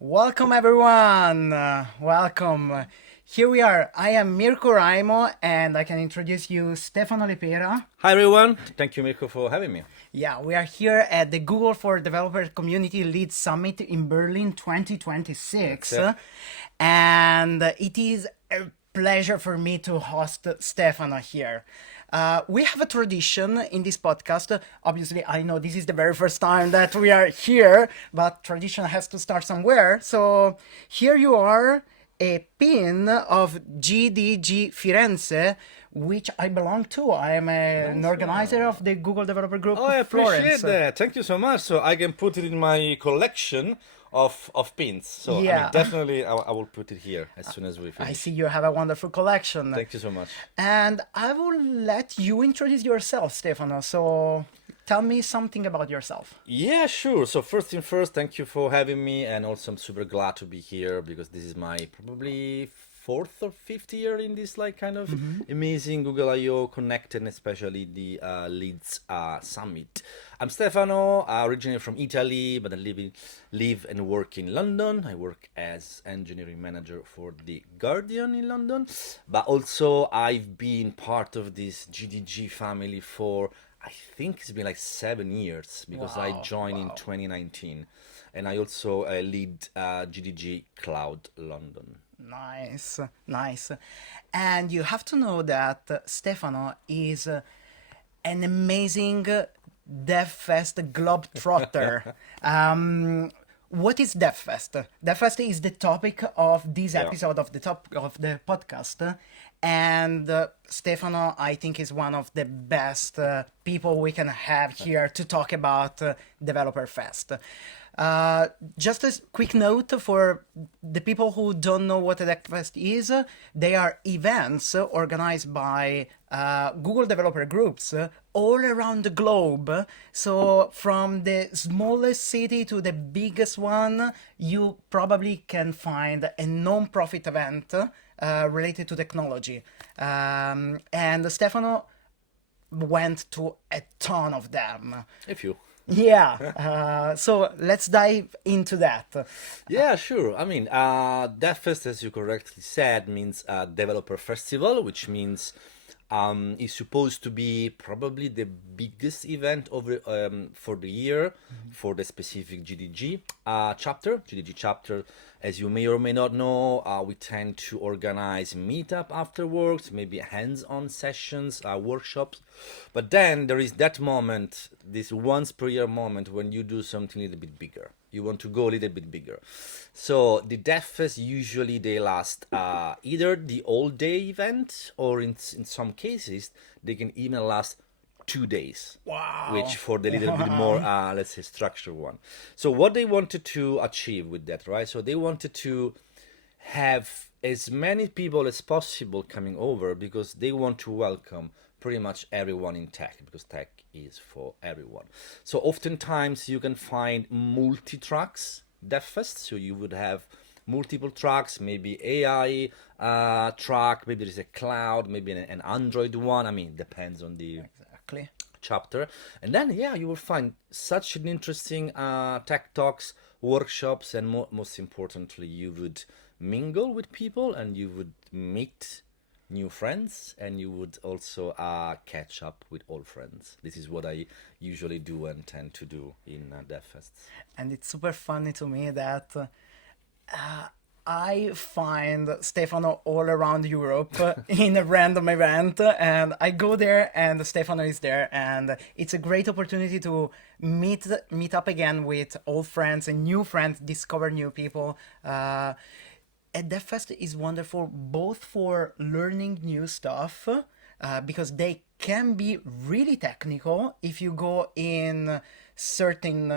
Welcome everyone. Welcome. Here we are. I am Mirko Raimo and I can introduce you Stefano Pera. Hi everyone, thank you Mirko for having me. Yeah, we are here at the Google for Developer Community Lead Summit in Berlin That's 2026. it. And it is a pleasure for me to host Stefano here. We have a tradition in this podcast. Obviously, I know this is the very first time that we are here, but tradition has to start somewhere. So here you are, a pin of GDG Firenze, which I belong to. I am an Nice organizer one. of the Google Developer Group Oh, I appreciate Florence. that. Thank you so much. So I can put it in my collection of pins. So I mean, Yeah, definitely I will put it here as soon as we I finish. see you have a wonderful collection. Thank you so much. And I will let you introduce yourself, Stefano. So tell me something about yourself. Yeah, sure. So first thing first, thank you for having me, and also I'm super glad to be here because this is my probably fourth or fifth year in this like kind of amazing Google I/O Connect, and especially the Leads Summit. I'm Stefano, originally from Italy, but I live and work in London. I work as engineering manager for the Guardian in London, but also I've been part of this GDG family for I think it's been like 7 years because I Wow, joined in wow. 2019, and I also lead GDG Cloud London. Nice, nice. And you have to know that Stefano is an amazing DevFest globetrotter. What is DevFest? DevFest is the topic of this Yeah. episode of the top of the podcast, and Stefano, I think, is one of the best people we can have here to talk about Developer Fest. Just a quick note for the people who don't know what a DevFest is. They are events organized by Google developer groups all around the globe. So from the smallest city to the biggest one, you probably can find a non-profit event related to technology. And Stefano went to a ton of them. If you. Yeah, so let's dive into that. Yeah, sure. I mean, DevFest, as you correctly said, means developer festival, which means is supposed to be probably the biggest event over for the year for the specific GDG chapter. GDG chapter, as you may or may not know, we tend to organize meetup afterwards, maybe hands-on sessions, workshops. But then there is that moment, this once per year moment when you do something a little bit bigger. You want to go a little bit bigger. So the DevFest usually they last either the all day event, or in some cases they can even last 2 days, Wow. which for the little bit more Wow. let's say structured one. So what they wanted to achieve with that, right? So they wanted to have as many people as possible coming over because they want to welcome pretty much everyone in tech because tech is for everyone. So oftentimes you can find multi-tracks DevFest, so you would have multiple tracks, maybe AI track, maybe there is a cloud, maybe an Android one. I mean, it depends on the Exactly. chapter. And then yeah, you will find such an interesting tech talks, workshops, and most importantly you would mingle with people and you would meet new friends, and you would also catch up with old friends. This is what I usually do and tend to do in DevFests. And it's super funny to me that I find Stefano all around Europe in a random event, and I go there, and Stefano is there, and it's a great opportunity to meet up again with old friends and new friends, discover new people. And that fest is wonderful both for learning new stuff because they can be really technical if you go in certain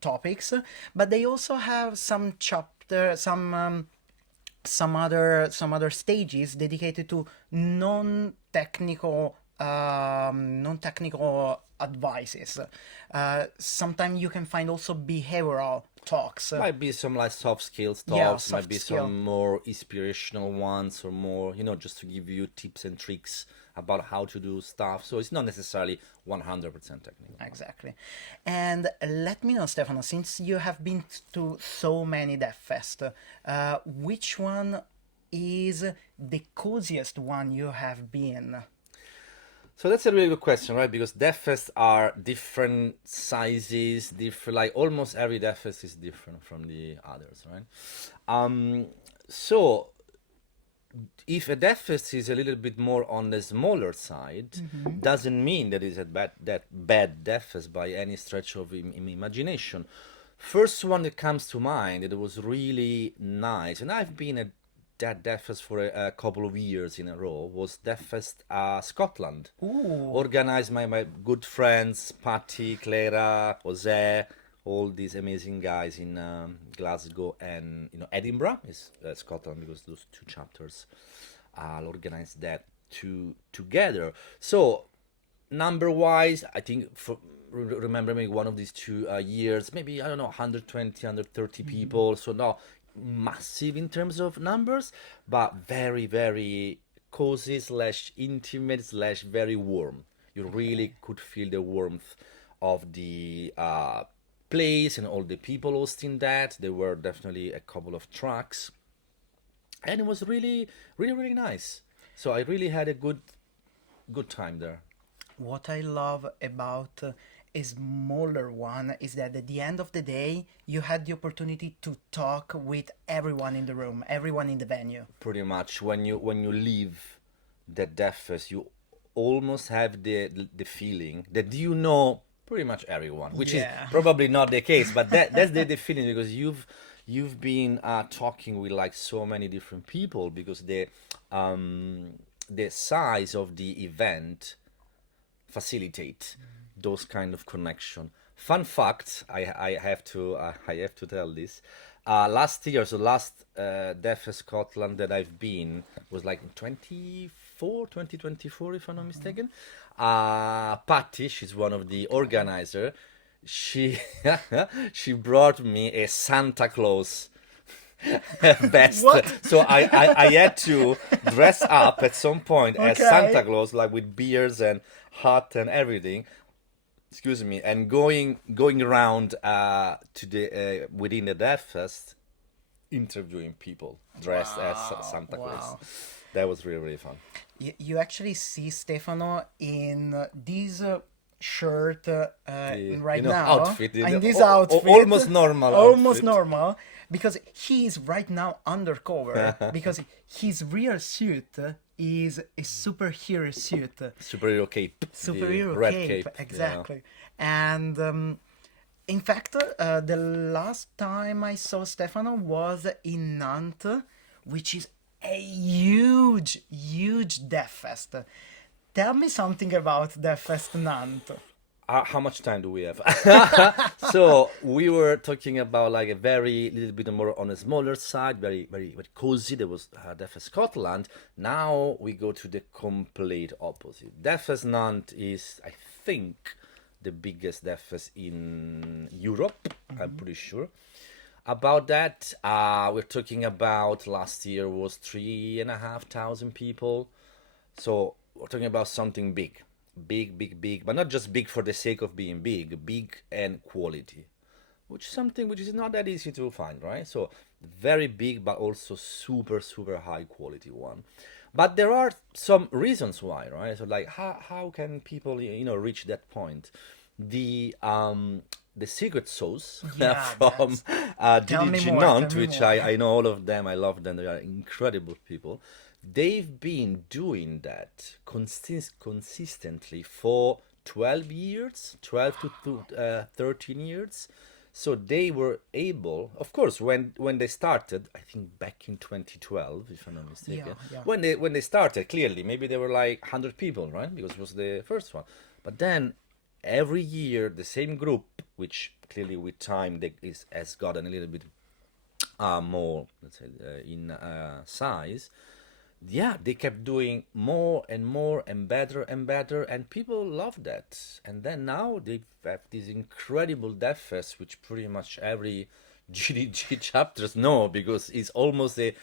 topics, but they also have some chapter some other stages dedicated to non-technical advices. Sometimes you can find also behavioral talks. Might be some like soft skills Yeah, talks, might soft be skill. some more inspirational ones, or more, just to give you tips and tricks about how to do stuff. So it's not necessarily 100% technical. Exactly. And let me know, Stefano, since you have been to so many Death Fest, which one is the coziest one you have been? So that's a really good question, right? Because Death Fest are different sizes, different, like almost every Death Fest is different from the others, right? So if a Death Fest is a little bit more on the smaller side, doesn't mean that it's a bad Death Fest by any stretch of imagination. First one that comes to mind, it was really nice, and I've been at that Death Fest for a couple of years in a row, was Death Fest Scotland. Ooh. Organized by my good friends, Patty, Clara, Jose, all these amazing guys in Glasgow and Edinburgh is Scotland, because those two chapters organized that together. So number wise, I think remember maybe one of these 2 years, maybe I don't know, 120, 130 people. So not massive in terms of numbers, but very, very cozy slash intimate slash very warm. You really could feel the warmth of the place and all the people hosting that. There were definitely a couple of tracks, and it was really, really, really nice. So I really had a good time there. What I love about a smaller one is that at the end of the day, you had the opportunity to talk with everyone in the room, everyone in the venue. Pretty much when you leave the Death Fest, you almost have the feeling that you know pretty much everyone, which is Yeah. probably not the case, but that's the feeling, because you've been talking with like so many different people, because the size of the event facilitate those kind of connection. Fun fact, I have to tell this. Last year, so last Deaf Scotland that I've been was like in 2024, if I'm not mistaken. Patty, she's one of the organizer. She she brought me a Santa Claus vest. What? So I had to dress up at some point as Okay. Santa Claus, like with beards and hat and everything. Excuse me, and going around to the within the Death Fest, interviewing people dressed as Santa Claus. Wow. That was really, really fun. You actually see Stefano in this shirt right now. Outfit, in this o- outfit, almost normal almost outfit. normal, because he is right now undercover, because his real suit is a superhero suit, Superhero cape, the superhero red cape, yeah. exactly. And in fact, the last time I saw Stefano was in Nantes, which is a huge Death Fest. Tell me something about Death Fest Nantes. How much time do we have? So we were talking about like a very little bit more on a smaller side, very, very, very cozy. There was Deaf Scotland. Now we go to the complete opposite. Deaf Nantes is, I think, the biggest Deaf Fest in Europe. I'm pretty sure. About that, we're talking about last year was 3,500 people. So we're talking about something big, big, but not just big for the sake of being big and quality, which is something which is not that easy to find, right? So very big, but also super, super high quality one. But there are some reasons why, right? So like how can people reach that point? The secret sauce Yeah, from Tell me DDG more, Nantes, tell me which more. I know all of them. I love them. They are incredible people. They've been doing that consistently for 12 years, 12 to 13 years. So they were able, of course, when they started, I think back in 2012, if I'm not mistaken, Yeah. when they started, clearly maybe there were like 100 people, right? Because it was the first one. But then every year the same group, which clearly with time has gotten a little bit more, let's say, in size. Yeah, they kept doing more and more and better, and people love that. And then now they have this incredible Death Fest, which pretty much every GDG chapters. No, because it's almost a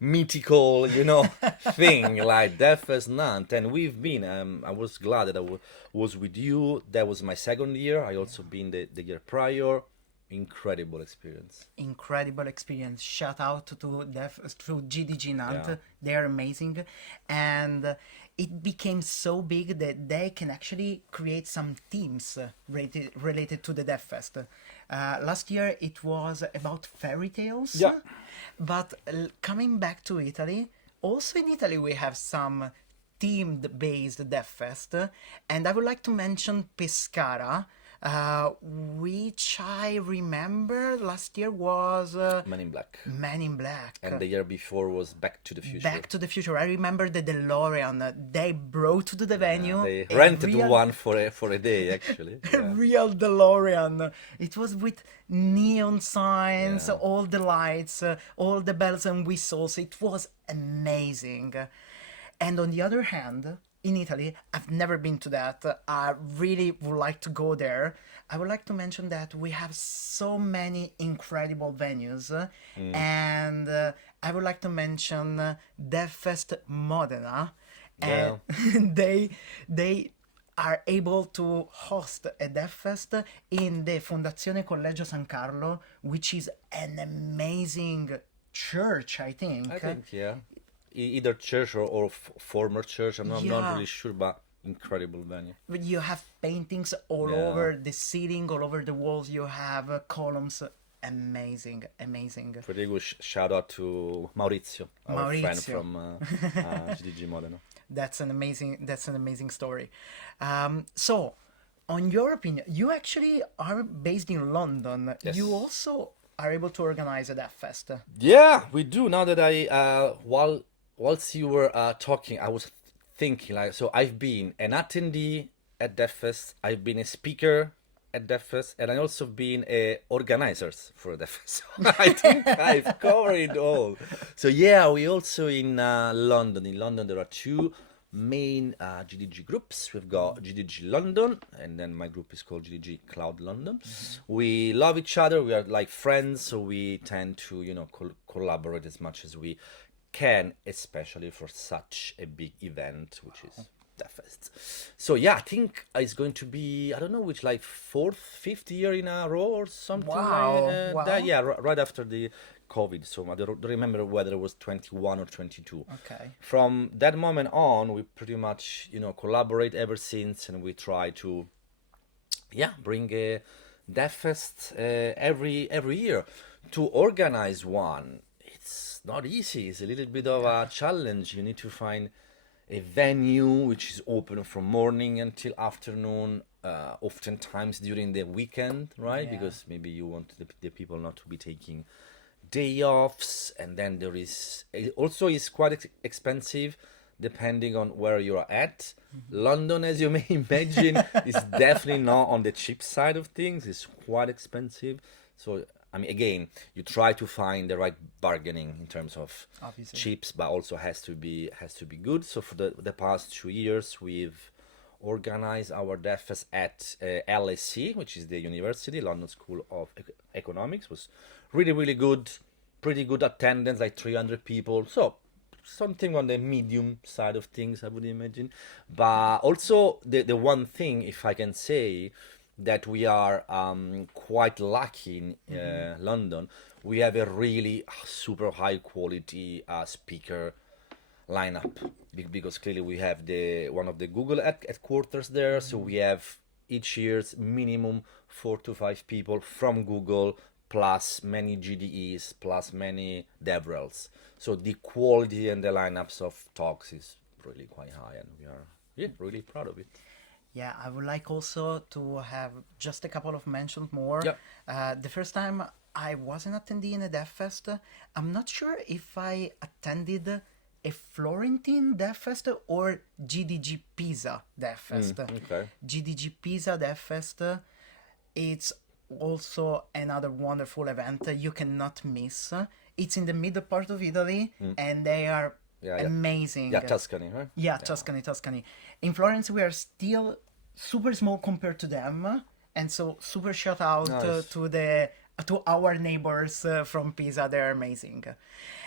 mythical, thing like Deafest Nantes. And we've been. I was glad that was with you. That was my second year. I also been the year prior. Incredible experience. Incredible experience. Shout out to GDG Nantes. Yeah. They are amazing, and it became so big that they can actually create some themes related to the Deaf Fest. Last year it was about fairy tales. Yeah. But coming back to Italy, also in Italy we have some themed based Deaf Fest, and I would like to mention Pescara, which I remember last year was Men in Black. Man in Black. And the year before was Back to the Future. Back to the Future. I remember the DeLorean they brought to the venue. They a rented real- one for a day, actually. A Yeah. real DeLorean. It was with neon signs, Yeah. all the lights, all the bells and whistles. It was amazing. And on the other hand, in Italy, I've never been to that. I really would like to go there. I would like to mention that we have so many incredible venues, and I would like to mention DevFest Modena, and they are able to host a DevFest in the Fondazione Collegio San Carlo, which is an amazing church, I think. I think, yeah. Either church or former church. I'm not Yeah. really sure, but incredible venue. But you have paintings all Yeah. over the ceiling, all over the walls. You have columns. Amazing, amazing. Pretty good shout out to Maurizio, our friend Maurizio. from GDG Modena. That's an amazing story. So, on your opinion, you actually are based in London. Yes. You also are able to organize a Deaf Fest. Yeah, we do. Now that whilst you were talking, I was thinking like, so I've been an attendee at DevFest, I've been a speaker at DevFest, and I also been a organizers for DevFest. So I think I've covered it all. So yeah, we also in London. In London, there are two main GDG groups. We've got GDG London, and then my group is called GDG Cloud London. We love each other. We are like friends, so we tend to collaborate as much as we can, especially for such a big event, which is DevFest. So yeah, I think it's going to be, I don't know which, like fifth year in a row or something. Wow, like wow. that. Yeah, right after the COVID. So I don't remember whether it was 21 or 22. Okay. From that moment on, we pretty much collaborate ever since, and we try to bring a DevFest every year. To organize one, it's not easy. It's a little bit of a challenge. You need to find a venue which is open from morning until afternoon, oftentimes during the weekend, right? Yeah. Because maybe you want the people not to be taking day offs, and then there is it also is quite expensive depending on where you're at. London, as you may imagine, is definitely not on the cheap side of things. It's quite expensive. So I mean, again, you try to find the right bargaining in terms of Obviously. chips, but also has to be good. So for the past 2 years, we've organized our DevFest at LSE, which is the university, London School of Economics. Was really good, pretty good attendance, like 300 people. So something on the medium side of things, I would imagine. But also the one thing, if I can say, that we are quite lucky in London. We have a really super high quality speaker lineup, because clearly we have one of the Google headquarters there, so we have each year's minimum 4 to 5 people from Google, plus many GDEs, plus many DevRels. So the quality and the lineups of talks is really quite high, and we are really proud of it. Yeah, I would like also to have just a couple of mentions more. Yeah. The first time I was an attendee in a DevFest, I'm not sure if I attended a Florentine DevFest or GDG Pisa DevFest. Okay. GDG Pisa DevFest, it's also another wonderful event you cannot miss. It's in the middle part of Italy, and they are amazing. Yeah, Tuscany, right? Yeah, Tuscany. In Florence, we are still super small compared to them, and so super shout out Nice. to the to our neighbors from Pisa. They're amazing.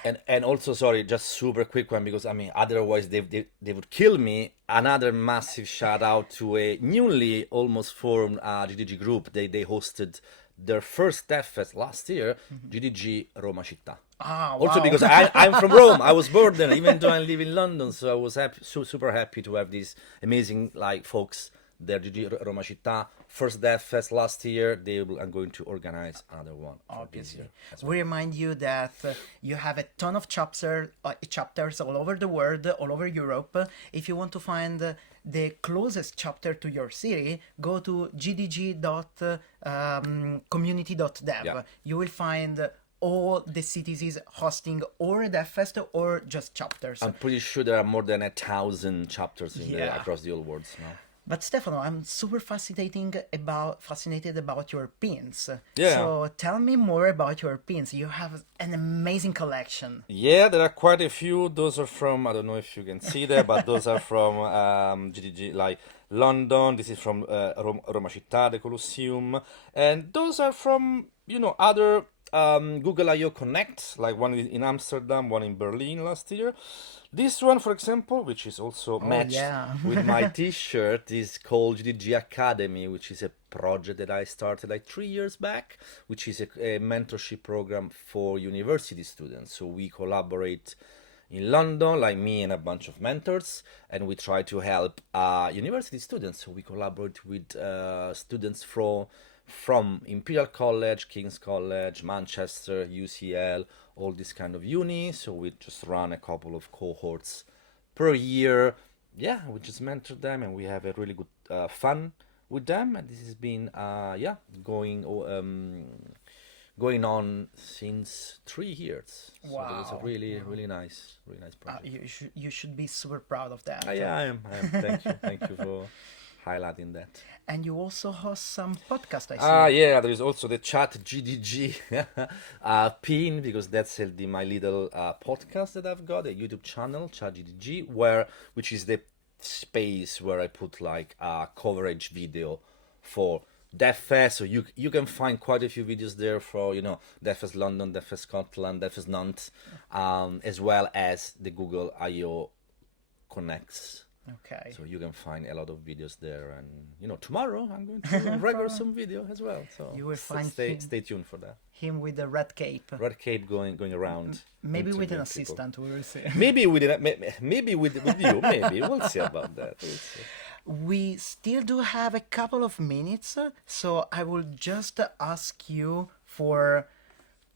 And also, sorry, just super quick one because I mean, otherwise they would kill me. Another massive shout out to a newly almost formed GDG group. They hosted their first Death Fest last year, GDG Roma Città. Ah, Also wow. because I'm from Rome, I was born there, even though I live in London, so I was super happy to have these amazing like folks there. GDG Roma Città, first Death Fest last year. Are going to organize another one for this year Obviously. as We well. remind you that you have a ton of chapters all over the world, all over Europe. If you want to find the closest chapter to your city, go to gdg.community.dev. Yeah. You will find all the cities is hosting or a Death Fest or just chapters. I'm pretty sure there are more than 1,000 chapters Yeah. across the whole world now. But Stefano, I'm super fascinated about your pins. Yeah. So tell me more about your pins. You have an amazing collection. Yeah, there are quite a few. Those are from, I don't know if you can see there, but those are from GDG, like London. This is from Roma Città, the Colosseum. And those are from, other Google I/O Connect, like one in Amsterdam, one in Berlin last year. This one, for example, which is also matched yeah. with my t-shirt, is called GDG Academy, which is a project that I started like 3 years back, which is a mentorship program for university students. So we collaborate in London, like me and a bunch of mentors, and we try to help university students. So we collaborate with students from Imperial College, King's College, Manchester, UCL, all this kind of uni. So we just run a couple of cohorts per year. Yeah, we just mentor them, and we have a really good fun with them. And this has been going on since 3 years. So that was a Wow. really nice project. You should be super proud of that. Yeah, I am. Thank you for highlighting that. And you also host some podcast, I see. Yeah, there is also the chat GDG pin, because that's my little podcast that I've got, a YouTube channel, chat GDG, which is the space where I put like a coverage video for Death Fest. So you can find quite a few videos there for Death Fest London, Death Fest Scotland, Death Fest Nantes, as well as the Google I/O Connects. Okay. So you can find a lot of videos there, and tomorrow I'm going to record some video as well. So You will find stay tuned for that. him with the red cape. Red cape going around. Maybe with an interviewing people. assistant, we will see. Maybe with you. Maybe we'll see about that. We'll see. We still do have a couple of minutes, so I will just ask you for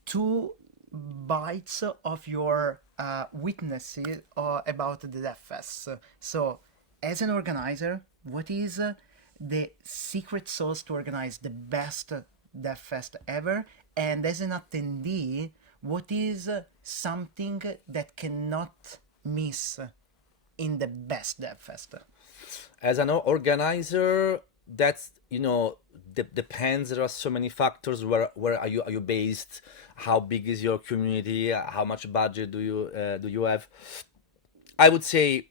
2 bites of your witnesses about the Death Fest. So, as an organizer, what is the secret sauce to organize the best Death Fest ever? And as an attendee, what is something that cannot miss in the best Death Fest? As an organizer, that's depends. There are so many factors. Where are you based? How big is your community? How much budget do you have? I would say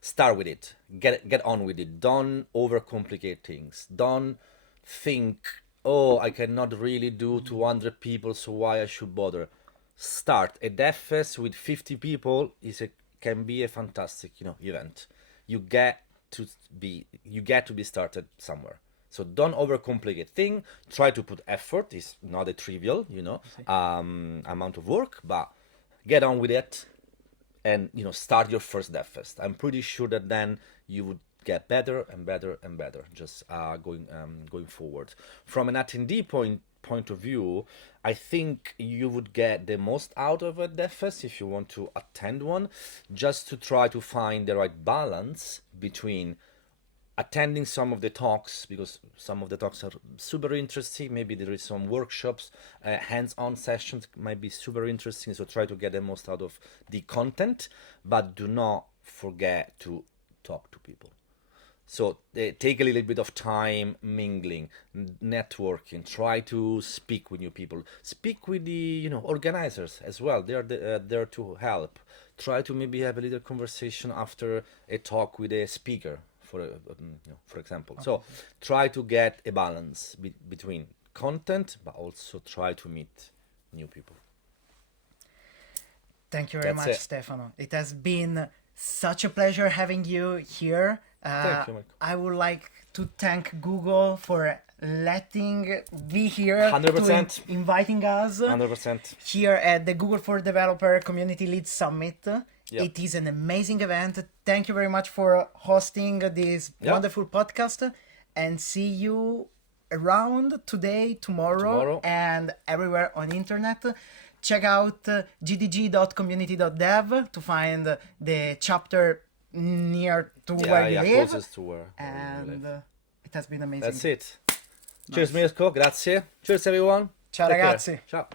start with it. Get on with it. Don't overcomplicate things. Don't think, oh, I cannot really do 200 people, so why I should bother. Start. A Death Fest with 50 people can be a fantastic event. You get to be started somewhere. So don't overcomplicate thing. Try to put effort. It's not a trivial amount of work, but get on with it, and start your first Death Fest. I'm pretty sure that then you would get better and better and better, just going forward. From an attendee point of view, I think you would get the most out of a Death Fest if you want to attend one, just to try to find the right balance between attending some of the talks, because some of the talks are super interesting. Maybe there is some workshops, hands-on sessions might be super interesting. So try to get the most out of the content, but do not forget to talk to people. So take a little bit of time mingling, networking. Try to speak with new people. Speak with the organizers as well. They are there to help. Try to maybe have a little conversation after a talk with a speaker, for example. So try to get a balance between content, but also try to meet new people. Thank you very That's much, it. Stefano. It has been such a pleasure having you here. Thank you, Mirko. I would like to thank Google for letting me here, 100%. inviting us 100%. here at the Google for Developer Community Lead Summit. Yep. It is an amazing event. Thank you very much for hosting this Yeah. wonderful podcast, and see you around today, tomorrow, and everywhere on internet. Check out gdg.community.dev to find the chapter near to where you live. Closest to where we And live. it has been amazing. That's it. Cheers, Mirko. Grazie. Cheers, everyone. Ciao Take care. ragazzi. Ciao.